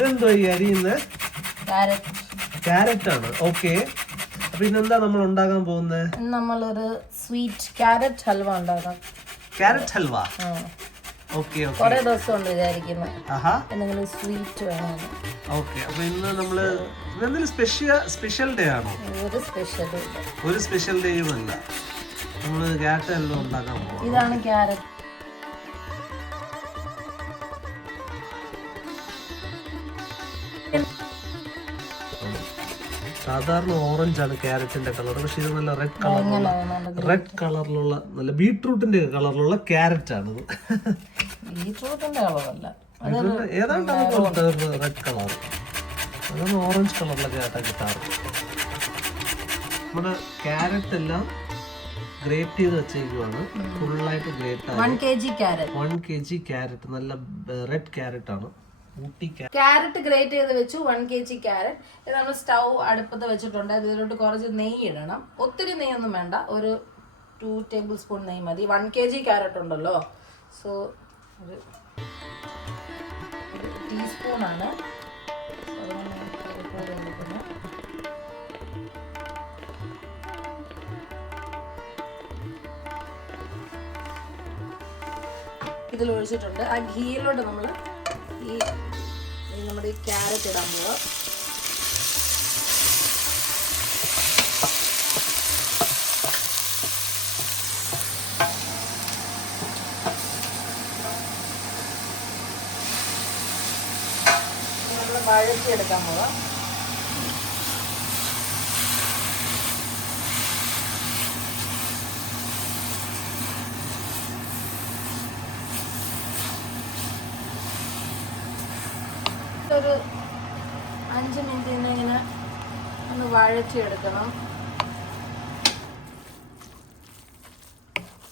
ഇതെന്തോ ഈ അരിയുന്ന ക്യാരറ്റ് ആണ്. ഓക്കെ അപ്പൊ ഇന്നെന്താ നമ്മൾ ഉണ്ടാക്കാൻ പോകുന്നത്? നമ്മളൊരു സ്വീറ്റ് ക്യാരറ്റ് ഹൽവ ഉണ്ടാക്കാം. ക്യാരറ്റ് ഹൽവ? ആ. ഓക്കെ ഓക്കെ കുറേ ദിവസം ഉണ്ട് വിചാരിക്കുന്നത് ആഹാ. എന്തെങ്കിലും സ്വീറ്റ് വേണം? ഓക്കെ അപ്പൊ ഇന്ന് നമ്മൾ ഇന്നെന്തെങ്കിലും സ്പെഷ്യൽ സ്പെഷ്യൽ ഡേ ആണോ? ഒരു സ്പെഷ്യൽ ഒരു സ്പെഷ്യൽ ഡേയും അല്ല. നമ്മൾ ക്യാരറ്റ് ഹൽവ ഉണ്ടാക്കാൻ പോകും ഇതാണ് ക്യാരറ്റ് സാധാരണ ഓറഞ്ച് ആണ് ക്യാരറ്റിന്റെ കളർ. പക്ഷെ ഇത് നല്ല റെഡ് കളറിലുള്ള റെഡ് കളറിലുള്ള നല്ല ബീട്രൂട്ടിന്റെ കളറിലുള്ള ക്യാരറ്റ് ആണിത് ബീറ്റ്റൂട്ടിന്റെ കളറല്ല ബീട്രൂട്ട് ഏതാണ്ട് റെഡ് കളർ അതാണ് ഓറഞ്ച് കളറിലെ ക്യാരറ്റാ കിട്ടാറ്. നമ്മുടെ ക്യാരറ്റ് എല്ലാം ഗ്രേറ്റ് ചെയ്ത് വെച്ചേക്കുവാണ്. ഫുള്ളായിട്ട് ഗ്രേറ്റ് ആണ് വൺ കെ ജി ക്യാരറ്റ്. നല്ല റെഡ് ക്യാരറ്റ് ആണ് ക്യാരറ്റ് ഗ്രേറ്റ് ചെയ്ത് വെച്ചു വൺ കെ ജി ക്യാരറ്റ് നമ്മൾ സ്റ്റൗ അടുപ്പത്ത് വെച്ചിട്ടുണ്ട്. ഇതിലോട്ട് കുറച്ച് നെയ്യ് ഇടണം. ഒത്തിരി നെയ്യൊന്നും വേണ്ട. ഒരു ടു ടേബിൾ സ്പൂൺ നെയ്യ് മതി. വൺ കെ ജി ക്യാരറ്റ് ഉണ്ടല്ലോ. സോ ഒരു ടീസ്പൂണാണ് ഇതിൽ ഒഴിച്ചിട്ടുണ്ട് ആ ഘീയിലോട്ട് നമ്മൾ ഈ നമ്മുടെ ഈ ക്യാരറ്റ് ഇടാൻ പോവാം. നമ്മൾ വഴറ്റിയെടുക്കാൻ പോവാം. ഒരു അഞ്ച് മിനിറ്റ് ഇങ്ങനെ ഒന്ന് വഴറ്റിയെടുക്കണം.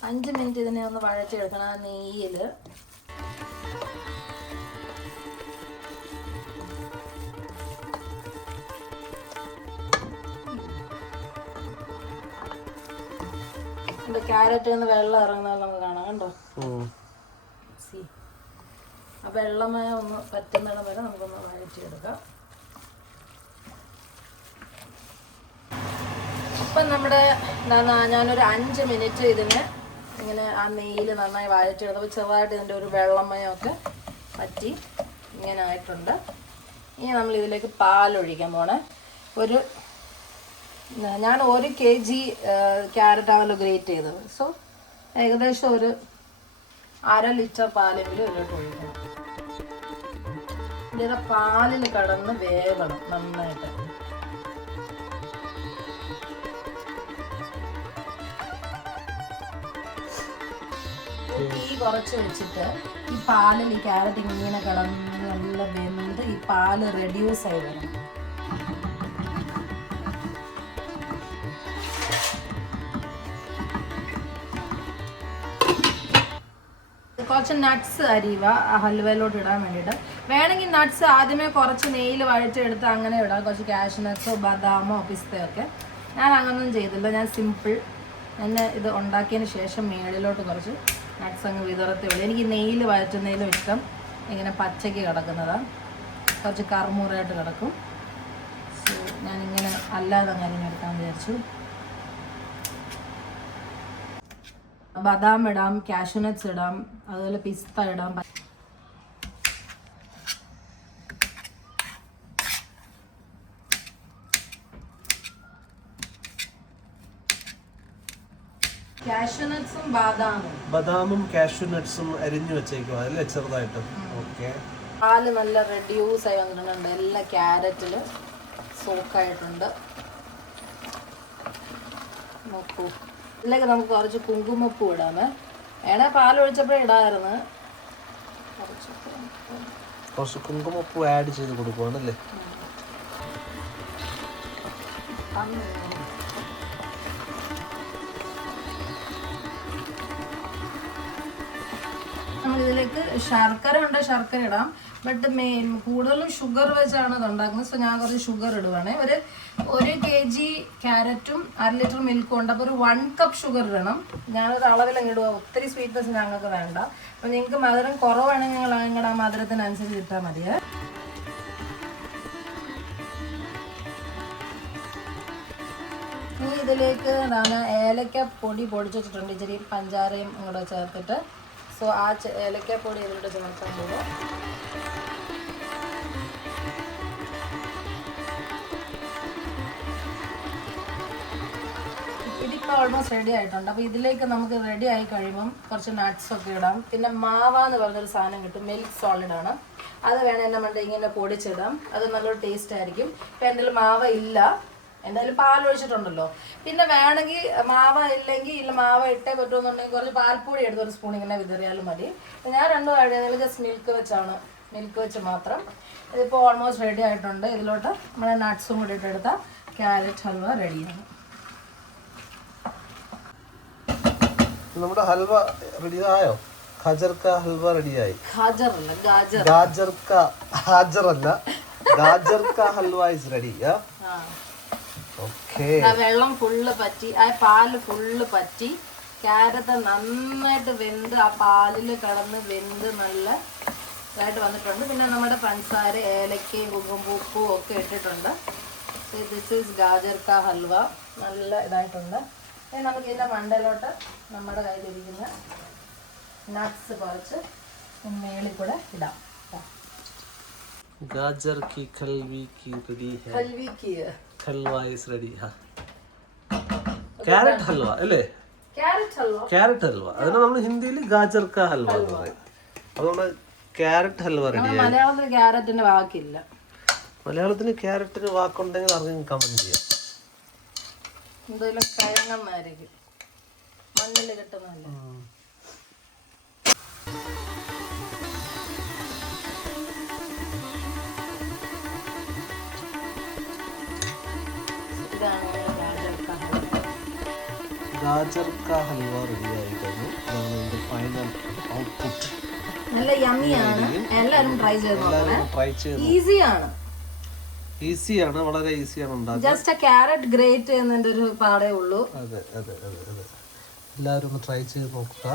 അഞ്ച് മിനിറ്റ് ഇതിനെ ഒന്ന് വഴറ്റിയെടുക്കണം ആ നെയ്യിൽ ക്യാരറ്റ് വെള്ളം ഇറങ്ങുന്നത് നമുക്ക് കാണാം. കണ്ടോ? ആ വെള്ളമയം ഒന്ന് പറ്റുന്നിടം വരെ നമുക്കൊന്ന് വഴറ്റിയെടുക്കാം. അപ്പം നമ്മുടെ എന്താ ഞാനൊരു അഞ്ച് മിനിറ്റ് ഇതിന് ഇങ്ങനെ ആ നെയ്യിൽ നന്നായി വഴറ്റിയെടുത്തപ്പോൾ ചെറുതായിട്ട് ഇതിന്റെ ഒരു വെള്ളമയമൊക്കെ പറ്റി ഇങ്ങനെ ആയിട്ടുണ്ട്. ഇനി നമ്മൾ ഇതിലേക്ക് പാലൊഴിക്കാൻ പോണേ. ഒരു ഞാൻ ഒരു കെ ജി ക്യാരറ്റാണല്ലോ ഗ്രേറ്റ് ചെയ്തത്. സോ ഏകദേശം ഒരു അര ലിറ്റർ പാലെങ്കിലും ഇതിലോട്ട് ഒഴിക്കണം ഇത് പാലിൽ കടന്ന് വേവണം നന്നായിട്ട്. തീ കുറച്ച് വെച്ചിട്ട് ഈ പാലിൽ ഈ ക്യാരറ്റ് ഇങ്ങനെ കടന്ന് നല്ല വെന്ത് ഈ പാൽ റെഡ്യൂസ് ആയി വരണം. കുറച്ച് നട്ട്സ് അരിവ ആ ഹൽവയിലോട്ട് ഇടാൻ വേണ്ടിയിട്ട്. വേണമെങ്കിൽ നട്ട്സ് ആദ്യമേ കുറച്ച് നെയ്യിൽ വഴറ്റെടുത്ത് അങ്ങനെ ഇടാം. കുറച്ച് കാഷ് നട്ട്സോ ബദാമോ പിസ്തയോ ഒക്കെ ഞാൻ അങ്ങനൊന്നും ചെയ്തില്ല. ഞാൻ സിമ്പിൾ എന്നെ ഇത് ഉണ്ടാക്കിയതിന് ശേഷം മേളിലോട്ട് കുറച്ച് നട്ട്സ് അങ്ങ് വിതറത്തേ ഉള്ളൂ. എനിക്ക് നെയ്യിൽ വഴറ്റുന്നതിലും ഇഷ്ടം ഇങ്ങനെ പച്ചയ്ക്ക് കിടക്കുന്നതാണ് കുറച്ച് കറുമുറയായിട്ട് കിടക്കും. സോ ഞാനിങ്ങനെ അല്ലാതെ അങ്ങനെ എടുക്കാൻ വിചാരിച്ചു. ബദാം ഇടാം കാഷ്യൂനട്ട്സ് ഇടാം അതുപോലെ പിസ്ത ഇടാം. കാഷ്യൂനട്ട്സും ബാദാമും. ബദാമും കാഷ്യൂ നട്ട്സും അരിഞ്ഞു വെച്ചേക്കും അതല്ലേ ചെറുതായിട്ട്. ഓക്കെ പാൽ നല്ല റെഡ്യൂസ് ആയി വന്നിട്ടുണ്ട്. എല്ലാ ക്യാരറ്റിൽ സോക്കായിട്ടുണ്ട് നോക്കൂ. ഇതിലേക്ക് നമുക്ക് കുറച്ച് കുങ്കുമപ്പൂ ഇടാമേ. വേണേ പാൽ ഒഴിച്ചപ്പോഴേ ഇടാമായിരുന്നു. കുറച്ച് കുങ്കുമപ്പൂ ആഡ് ചെയ്ത് കൊടുക്കുവാണല്ലേ? നമ്മളിതിലേക്ക് ശർക്കര ഉണ്ട് ശർക്കര ഇടാം. ബട്ട് മെയിൻ കൂടുതലും ഷുഗർ വെച്ചാണ് അത് ഉണ്ടാക്കുന്നത്. സോ ഞാൻ കുറച്ച് ഷുഗർ ഇടുവാണേ. ഒരു ഒരു കെ ജി ക്യാരറ്റും അര ലിറ്റർ മിൽക്കും ഉണ്ട്. അപ്പോൾ ഒരു വൺ കപ്പ് ഷുഗർ ഇടണം. ഞാനത് അളവിലങ്ങ് ഇടുക ഒത്തിരി സ്വീറ്റ്നസ് ഞങ്ങൾക്ക് വേണ്ട. അപ്പം നിങ്ങൾക്ക് മധുരം കുറവാണെങ്കിൽ ഞങ്ങൾ നിങ്ങളുടെ ആ മധുരത്തിനനുസരിച്ച് ഇട്ടാൽ മതിയേ ഇനി ഇതിലേക്ക് ഏലക്ക പൊടി പൊടിച്ചിട്ടുണ്ട് ഇച്ചിരി പഞ്ചാരയും കൂടെ ചേർത്തിട്ട്. സോ ആ ഏലക്കാപ്പൊടി ഏലക്ക പൊടി ഇതിലൂടെ ചേർക്കാൻ പോകും ഇതിപ്പോൾ ഓൾമോസ്റ്റ് റെഡി ആയിട്ടുണ്ട്. അപ്പോൾ ഇതിലേക്ക് നമുക്ക് റെഡി ആയി കഴിയുമ്പം കുറച്ച് നട്ട്സ് ഒക്കെ ഇടാം. പിന്നെ മാവ എന്ന് പറഞ്ഞൊരു സാധനം കിട്ടും. മിൽക്ക് സോളിഡ് ആണ്. അത് വേണം എന്നെ വേണ്ട ഇങ്ങനെ പൊടിച്ചിടാം. അത് നല്ലൊരു ടേസ്റ്റ് ആയിരിക്കും. ഇപ്പം എന്റെ മാവ ഇല്ല. എന്തായാലും പാൽ ഒഴിച്ചിട്ടുണ്ടല്ലോ. പിന്നെ വേണമെങ്കിൽ മാവ ഇല്ലെങ്കിൽ ഇല്ല മാവ ഇട്ടേ പറ്റുമെന്നുണ്ടെങ്കിൽ കുറച്ച് പാൽപ്പൊടി എടുത്ത് ഒരു സ്പൂൺ ഇങ്ങനെ വിതറിയാലും മതി. ഞാൻ രണ്ടു കഴിയുന്നില്ല ജസ്റ്റ് മിൽക്ക് വെച്ചാണ്. മിൽക്ക് വെച്ച് മാത്രം. ഇതിപ്പോൾ ഓൾമോസ്റ്റ് റെഡി ആയിട്ടുണ്ട്. ഇതിലോട്ട് നമ്മുടെ നട്ട്സും കൂടി ഇട്ടെടുത്ത ക്യാരറ്റ് ഹൽവ റെഡിയാണ് നമ്മുടെ ഹൽവ റെഡി ആയോ? ഖജർ കാ ഹൽവ റെഡിയായി ഗാജർ. കാ ഹാജർ അല്ല ഗാജർ കാ ഹൽവ ഇസ് റെഡി വെള്ളം ഫുള്ള് പറ്റി ആ പാൽ ഫുള്ള് പറ്റി ക്യാരറ്റ് നന്നായിട്ട് വെന്ത് ആ പാലിൽ കടന്ന് വെന്ത് നല്ല ഇതായിട്ട് വന്നിട്ടുണ്ട്. പിന്നെ നമ്മുടെ പഞ്ചസാര ഏലക്കയും കുങ്കുമ്പൂപ്പും ഒക്കെ ഇട്ടിട്ടുണ്ട്. ദിസ് ഈസ് ഗാജർ ഹൽവ. നല്ല ഇതായിട്ടുണ്ട്. പിന്നെ നമുക്ക് ഇതിന്റെ മണ്ടയിലോട്ട് നമ്മുടെ കയ്യിലിരിക്കുന്ന നട്ട്സ് കുറച്ച് മേളിൽ കൂടെ ഇടാം. ഗാജർ കി കൽവി കി റെഡി ഹൽവി കി. Halwa is ready carrot halwa അല്ലേ? ക്യാരറ്റ് ഹൽവ. അതിനെ നമ്മൾ ഹിന്ദിയിൽ ഗാജർ കാ ഹൽവ എന്ന് പറയും. നമ്മുടെ ക്യാരറ്റ് ഹൽവ റെഡി മലയാളത്തിൽ ക്യാരറ്റിന്റെ വാക്കില്ല. മലയാളത്തിന് ക്യാരറ്റിന് വാക്കുണ്ടെങ്കിൽ അറിഞ്ഞ് കമന്റ് ചെയ്യാം. എന്തെങ്കിലും കിഴങ്ങെന്നായിരിക്കും ഗാജർ കാ ഹൽവ. കാ ഹൽവ റെഡി ആയി കഴിഞ്ഞു ഇതാണ് ഇതിന്റെ ഫൈനൽ ഔട്ട്പുട്ട് നല്ല യമ്മിയാണ് എല്ലാവരും ട്രൈ ചെയ്ത് നോക്കണേ ട്രൈ ചെയ്ത് ഈസിയാണ് ഈസിയാണ് വളരെ ഈസിയാണ് ഉണ്ടാക്കുക ജസ്റ്റ് എ കാരറ്റ് ഗ്രേറ്റ് എന്നതിന്റെ ഒരു പാടേ ഉള്ളൂ. അതെ അതെ അതെ അതെ. എല്ലാവരും ഒന്ന് ട്രൈ ചെയ്ത് നോക്കുക.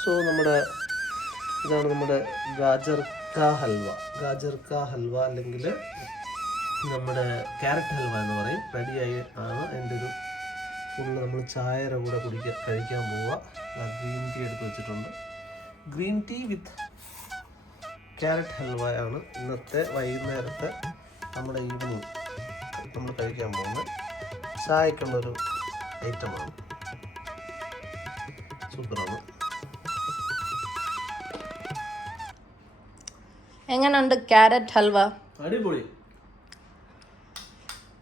സോ നമ്മുടെ ഇതാണ് നമ്മുടെ ഗാജർ കാ ഹൽവ ഗാജർ കാ ഹൽവ അല്ലെങ്കിൽ നമ്മുടെ ക്യാരറ്റ് ഹൽവ എന്ന് പറയും. റെഡിയായി ആണ്. എന്റെ ഒരു ഫുള്ള് നമ്മൾ ചായയുടെ കൂടെ കുടിക്കാൻ കഴിക്കാൻ പോവുക ഗ്രീൻ ടീ എടുത്ത് വെച്ചിട്ടുണ്ട്. ഗ്രീൻ ടീ വിത്ത് ക്യാരറ്റ് ഹൽവയാണ് ഇന്നത്തെ വൈകുന്നേരത്തെ നമ്മുടെ ഈവനിങ് നമ്മൾ കഴിക്കാൻ പോകുന്നത്. ചായക്കുള്ളൊരു ഐറ്റമാണ് സൂപ്പറാണ്. എങ്ങനെയുണ്ട് ക്യാരറ്റ് ഹൽവ? അടിപൊളി.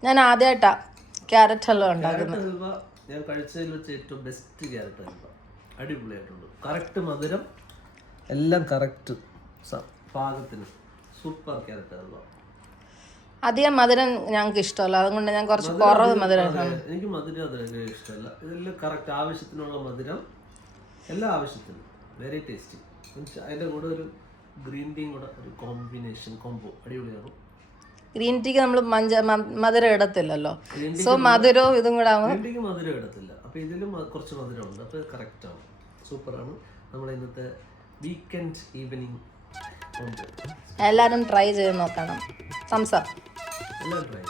ഞാൻ ആദ്യമായിട്ടാ ക്യാരറ്റ് ഹൽവ ഉണ്ടാക്കുന്നത്. ഞാൻ കഴിച്ചതിൽ വെച്ച് ഏറ്റവും ബെസ്റ്റ് ക്യാരറ്റ് ഹൽവ. അടിപൊളിയായിട്ടുണ്ട്. കറക്റ്റ് മധുരം എല്ലാം കറക്റ്റ് പാകത്തിന് സൂപ്പർ ക്യാരറ്റ് ഹൽവ. അധികം മധുരം ഞങ്ങൾക്ക് ഇഷ്ടമല്ല. അതുകൊണ്ട് ഞാൻ കുറച്ച് കുറവ് മധുരം എനിക്ക് മധുരം ഇഷ്ടമല്ല. ഇതെല്ലാം കറക്റ്റ് ആവശ്യത്തിനുള്ള മധുരം എല്ലാ ആവശ്യത്തിനും. വെരി ടേസ്റ്റി അതിന്റെ കൂടെ ഒരു ഗ്രീൻ ടീയും കൂടെ ഒരു കോമ്പിനേഷൻ കോംബോ അടിപൊളിയാണ് ഗ്രീൻ ടീക്ക് നമ്മൾ മഞ്ച മധുരം ഇടത്തില്ലല്ലോ. സോ മധുരവും ഇതും കൂടെ ആകുമ്പോൾ ഗ്രീൻ ടീക്ക് മധുരം ഇടത്തില്ല. അപ്പോൾ ഇതിലും കുറച്ച് മധുരമുണ്ട്. അപ്പോൾ കറക്റ്റാണ് സൂപ്പറാണ്. നമ്മുടെ ഇന്നത്തെ വീക്കെൻഡ് ഈവനിങ് എല്ലാവരും ട്രൈ ചെയ്ത് നോക്കണം. സംസാരം എല്ലാം ട്രൈ